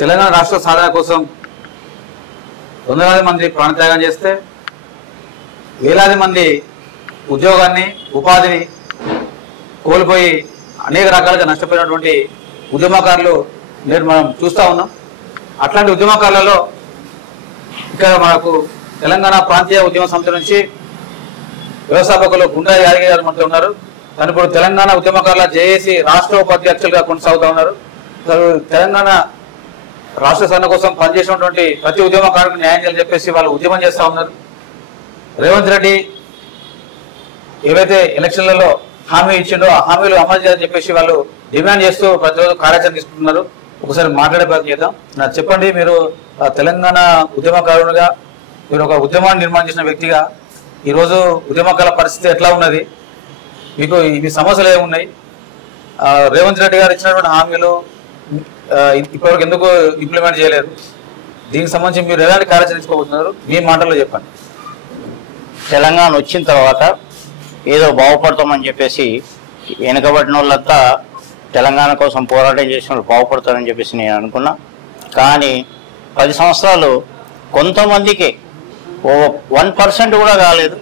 తెలంగాణ రాష్ట్ర సాధన కోసం వందలాది మంది ప్రాణత్యాగం చేస్తే వేలాది మంది ఉద్యోగాన్ని ఉపాధిని కోల్పోయి అనేక రకాలుగా నష్టపోయినటువంటి ఉద్యమకారులు నేడు మనం చూస్తూ ఉన్నాం. అట్లాంటి ఉద్యమకారులలో ఇక్కడ మనకు తెలంగాణ ప్రాంతీయ ఉద్యమ సమితి నుంచి వ్యవస్థాపకులు గుండా యాదగిరి గారు మనతో ఉన్నారు. తను ఇప్పుడు తెలంగాణ ఉద్యమకారుల జేఏసీ రాష్ట్ర ఉపాధ్యక్షులుగా కొనసాగుతూ ఉన్నారు. తెలంగాణ రాష్ట్ర సాధన కోసం పనిచేసినటువంటి ప్రతి ఉద్యమకారులకు న్యాయం చేయాలని చెప్పేసి వాళ్ళు ఉద్యమం చేస్తూ ఉన్నారు. రేవంత్ రెడ్డి ఏవైతే ఎలక్షన్లలో హామీ ఇచ్చిండో ఆ హామీలు అమలు చేయాలని చెప్పేసి వాళ్ళు డిమాండ్ చేస్తూ ప్రతిరోజు కార్యాచరణ తీసుకుంటున్నారు. ఒకసారి మాట్లాడే ప్రయత్నం చేద్దాం. నాకు చెప్పండి, మీరు తెలంగాణ ఉద్యమకారులుగా మీరు ఒక ఉద్యమాన్ని నిర్మాణం చేసిన వ్యక్తిగా ఈరోజు ఉద్యమకాల పరిస్థితి ఎట్లా ఉన్నది, మీకు ఇవి సమస్యలు ఏమున్నాయి, రేవంత్ రెడ్డి గారు ఇచ్చినటువంటి హామీలు ఇప్పటివరకు ఎందుకు ఇంప్లిమెంట్ చేయలేరు, దీనికి సంబంధించి మీరు ఎలాంటి కార్యాచరణ తీసుకోబోతున్నారు, మీ మాటల్లో చెప్పండి. తెలంగాణ వచ్చిన తర్వాత ఏదో బాగుపడతామని చెప్పేసి వెనుకబడిన వాళ్ళంతా తెలంగాణ కోసం పోరాటం చేసిన వాళ్ళు బాగుపడతారని చెప్పేసి నేను అనుకున్నా. కానీ 10 సంవత్సరాలు కొంతమందికి 1% కూడా కాలేదు,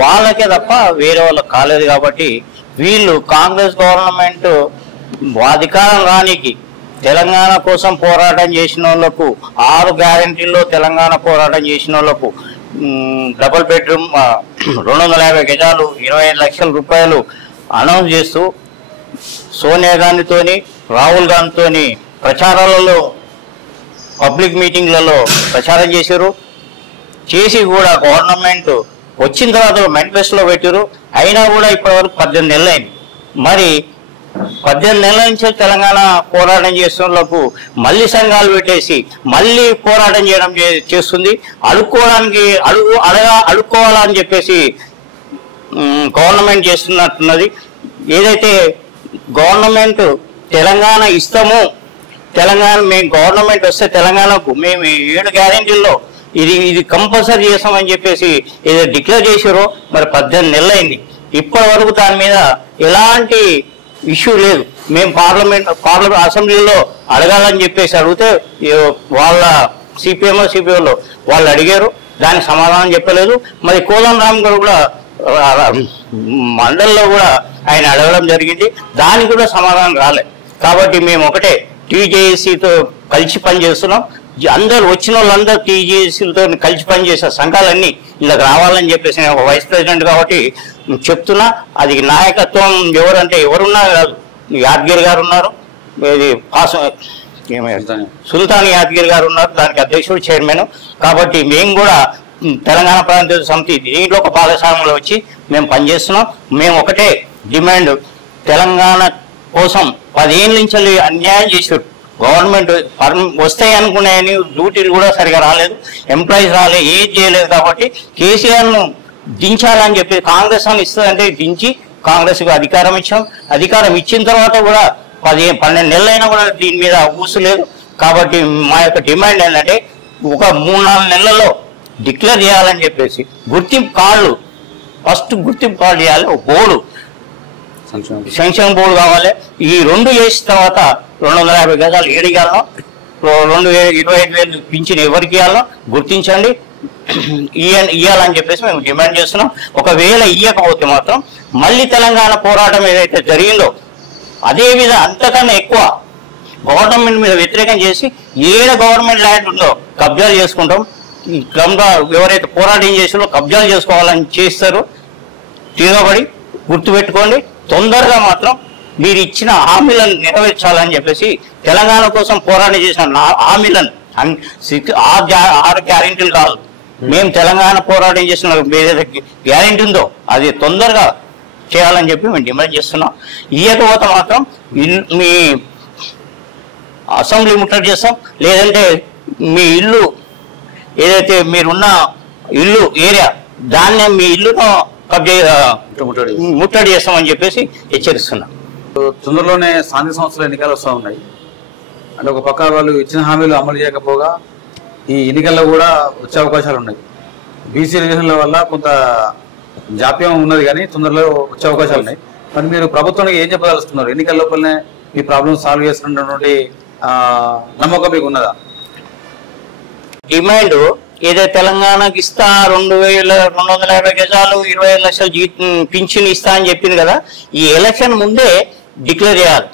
వాళ్ళకే తప్ప వేరే వాళ్ళకి కాలేదు. కాబట్టి వీళ్ళు కాంగ్రెస్ గవర్నమెంట్ అధికారం రానికి తెలంగాణ కోసం పోరాటం చేసిన వాళ్ళకు 6 గ్యారెంటీల్లో తెలంగాణ పోరాటం చేసిన వాళ్ళకు డబుల్ బెడ్రూమ్ 250 గజాలు 25 లక్షల రూపాయలు అనౌన్స్ చేస్తూ సోనియా గాంధీతోని రాహుల్ గాంధీతోని ప్రచారాలలో పబ్లిక్ మీటింగ్లలో ప్రచారం చేశారు. చేసి కూడా గవర్నమెంట్ వచ్చిన తర్వాత మేనిఫెస్టోలో పెట్టారు. అయినా కూడా ఇప్పటివరకు 18 నెలలు అయింది. మరి 18 నెలల నుంచి తెలంగాణ పోరాటం చేస్తున్నలకు మళ్ళీ సంఘాలు పెట్టేసి మళ్ళీ పోరాటం చేయడం చేస్తుంది. అడుక్కోవడానికి అడుక్కోవాలని చెప్పేసి గవర్నమెంట్ చేస్తున్నట్టున్నది. ఏదైతే గవర్నమెంట్ తెలంగాణ ఇస్తామో, మేము గవర్నమెంట్ వస్తే తెలంగాణకు మేము 7 గ్యారెంటీల్లో ఇది కంపల్సరీ చేస్తామని చెప్పేసి ఏదో డిక్లేర్ చేశారో మరి 18 నెలలు అయింది. ఇప్పటి వరకు దాని మీద ఎలాంటి ఇష్యూ లేదు. మేము పార్లమెంట్ అసెంబ్లీలో అడగాలని చెప్పేసి అడిగితే వాళ్ళ సిపిఎంలో వాళ్ళు అడిగారు, దానికి సమాధానం చెప్పలేదు. మరి కోదండరామ్ గారు కూడా మండలిలో కూడా ఆయన అడగడం జరిగింది, దానికి కూడా సమాధానం రాలేదు. కాబట్టి మేము ఒకటే టీజేఏసీతో కలిసి పనిచేస్తున్నాం. అందరు వచ్చిన వాళ్ళందరూ టీజేఏసీలతో కలిసి పనిచేసే సంఘాలన్నీ ఇలాగ రావాలని చెప్పేసి నేను ఒక వైస్ ప్రెసిడెంట్ కాబట్టి చెప్తున్నా. అది నాయకత్వం ఎవరంటే ఎవరున్నా కాదు, యాదగిరి గారు ఉన్నారు, ఇది సుల్తాన్ యాదగిరి గారు ఉన్నారు, దానికి అధ్యక్షుడు చైర్మన్. కాబట్టి మేము కూడా తెలంగాణ ప్రాంతీయ సమితి దీంట్లో ఒక భాగస్వామ్యంలో వచ్చి మేము పనిచేస్తున్నాం. మేము ఒకటే డిమాండ్, తెలంగాణ కోసం 10 ఏళ్ళ నుంచి అన్యాయం చేశారు. గవర్నమెంట్ వస్తాయి అనుకున్నాయని డ్యూటీలు కూడా సరిగా రాలేదు, ఎంప్లాయీస్ రాలేదు, ఏది చేయలేదు. కాబట్టి కేసీఆర్ను దించాలని చెప్పి కాంగ్రెస్ అని ఇస్తుందంటే దించి కాంగ్రెస్కి అధికారం ఇచ్చాం. అధికారం ఇచ్చిన తర్వాత కూడా 12 నెలలైనా కూడా దీని మీద ఊసలేదు. కాబట్టి మా యొక్క డిమాండ్ ఏంటంటే ఒక 3-4 నెలల్లో డిక్లేర్ చేయాలని చెప్పేసి గుర్తింపు కార్డులు, ఫస్ట్ గుర్తింపు కార్డు చేయాలి, ఒక బోర్డు సంక్షేమ బోర్డు కావాలి. ఈ 2 చేసిన తర్వాత 250 గజాలు ఏడిగాలను 25,000 పింఛన్ ఎవరికి ఇవ్వాలో గుర్తించండి, ఇవ్వాలని చెప్పేసి మేము డిమాండ్ చేస్తున్నాం. ఒకవేళ ఇవ్వకపోతే మాత్రం మళ్ళీ తెలంగాణ పోరాటం ఏదైతే జరిగిందో అదే విధంగా అంతకన్నా ఎక్కువ గవర్నమెంట్ మీద వ్యతిరేకం చేసి ఏడ గవర్నమెంట్ ల్యాండ్ ఉందో కబ్జాలు చేసుకుంటాం. ఈ క్రమంగా ఎవరైతే పోరాటం చేసినో కబ్జాలు చేసుకోవాలని చేస్తారో తీరబడి గుర్తుపెట్టుకోండి. తొందరగా మాత్రం మీరు ఇచ్చిన హామీలను నెరవేర్చాలని చెప్పేసి తెలంగాణ కోసం పోరాటం చేసిన హామీలను 6 గ్యారెంటీలు కాదు, మేము తెలంగాణ పోరాటం చేసిన ఏదైతే గ్యారెంటీ ఉందో అది తొందరగా చేయాలని చెప్పి మేము డిమాండ్ చేస్తున్నాం. ఇవ్వకపోతే మాత్రం మీ అసెంబ్లీ ముట్టడి చేస్తాం, లేదంటే మీ ఇల్లు ఏదైతే మీరున్న ఇల్లు ఏరియా దాన్నే మీ ఇల్లును ముట్టడి చేస్తామని చెప్పేసి హెచ్చరిస్తున్నాం. తొందరలోనే స్థానిక సంస్థల ఎన్నికలు వస్తూ ఉన్నాయి. అంటే ఒక పక్క వాళ్ళు ఇచ్చిన హామీలు అమలు చేయకపోగా ఈ ఎన్నికల్లో కూడా వచ్చే అవకాశాలు ఉన్నాయి. బీసీ రిజర్వేషన్ల వల్ల కొంత జాప్యం ఉన్నది, కానీ తొందరలో వచ్చే అవకాశాలు ఉన్నాయి. మరి మీరు ప్రభుత్వానికి ఏం చెప్పదలుస్తున్నారు? ఎన్నికల లోపలనే ఈ ప్రాబ్లమ్ సాల్వ్ చేస్తున్నటువంటి నమ్మకం మీకు ఉన్నదా? డిమాండ్ ఏదో తెలంగాణకి ఇస్తా 2,250 గజాలు 25 లక్షలు పింఛన్ ఇస్తా అని చెప్పింది కదా, ఈ ఎలక్షన్ ముందే డిక్లేర్ చేయాలి.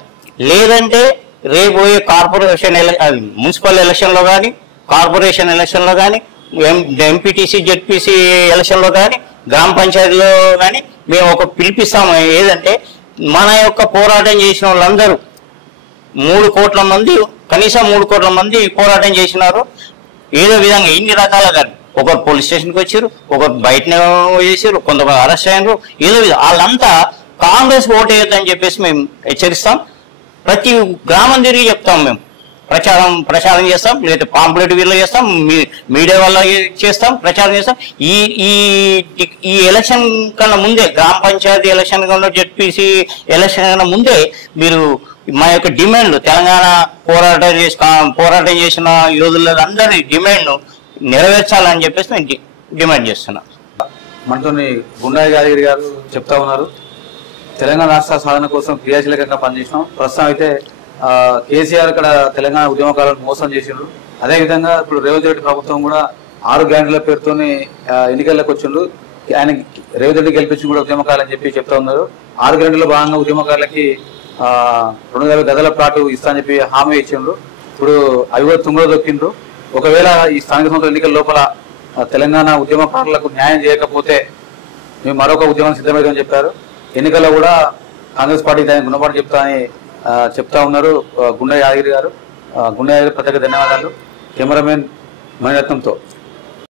లేదంటే రేపోయే కార్పొరేషన్ మున్సిపల్ ఎలక్షన్లో కానీ, కార్పొరేషన్ ఎలక్షన్లో కానీ, ఎంపీటీసీ జెడ్పీసీ ఎలక్షన్లో కానీ, గ్రామ పంచాయతీలో కానీ మేము ఒక పిలిపిస్తాము. ఏదంటే మన యొక్క పోరాటం చేసిన వాళ్ళందరూ 3 కోట్ల మంది, కనీసం 3 కోట్ల మంది పోరాటం చేసినారు. ఏదో విధంగా ఇన్ని రకాలుగా ఒకరు పోలీస్ స్టేషన్కి వచ్చారు, ఒకరు బయటనే చేసారు, కొంతమంది అరెస్ట్ అయ్యారు. ఏదో విధంగా వాళ్ళంతా కాంగ్రెస్ ఓటు వేయొద్దని చెప్పేసి మేము హెచ్చరిస్తాం. ప్రతి గ్రామం తిరిగి చెప్తాం, మేము ప్రచారం చేస్తాం, లేకపోతే పాంప్లెట్ వీళ్ళు చేస్తాం, మీడియా వల్ల చేస్తాం, ప్రచారం చేస్తాం. ఈ ఎలక్షన్ కన్నా ముందే, గ్రామ పంచాయతీ ఎలక్షన్ కన్నా, జెడ్పీసీ ఎలక్షన్ కన్నా ముందే మీరు మా యొక్క డిమాండ్, తెలంగాణ పోరాటం చేసిన యోధుల అందరి డిమాండ్ నెరవేర్చాలని చెప్పేసి నేను డిమాండ్ చేస్తున్నాను. మనతోని గుండా యాదగిరి గారు చెప్తా ఉన్నారు, తెలంగాణ రాష్ట్ర సాధన కోసం క్రియాశీలకంగా పనిచేసినాం. ప్రస్తుతం అయితే కేసీఆర్ ఇక్కడ తెలంగాణ ఉద్యమకాలను మోసం చేసిండ్రు. అదేవిధంగా ఇప్పుడు రేవంత్ రెడ్డి ప్రభుత్వం కూడా 6 గ్యారెంటీల పేరుతోని ఎన్నికల్లోకి వచ్చిండ్రు. ఆయన రేవంత్ రెడ్డి గెలిపించి కూడా ఉద్యమకాలని చెప్పి చెప్తా ఉన్నారు. 6 గ్యారెంటీలో భాగంగా ఉద్యమకాలకి 250 గజాల ప్లాటు ఇస్తా అని చెప్పి హామీ ఇచ్చిండ్రు. ఇప్పుడు అవి కూడా తుంగలో దొక్కిండ్రు. ఒకవేళ ఈ స్థానిక సంస్థల ఎన్నికల లోపల తెలంగాణ ఉద్యమకారులకు న్యాయం చేయకపోతే మేము మరొక ఉద్యమం సిద్ధమవుతామని చెప్పారు. ఎన్నికల్లో కూడా కాంగ్రెస్ పార్టీ దాని గుణపాటు చెప్తా ఉన్నారు గుండా యాదగిరి గారు. గుండా యాదగిరి ప్రత్యేక ధన్యవాదాలు. కెమెరామెన్ మణిరత్నంతో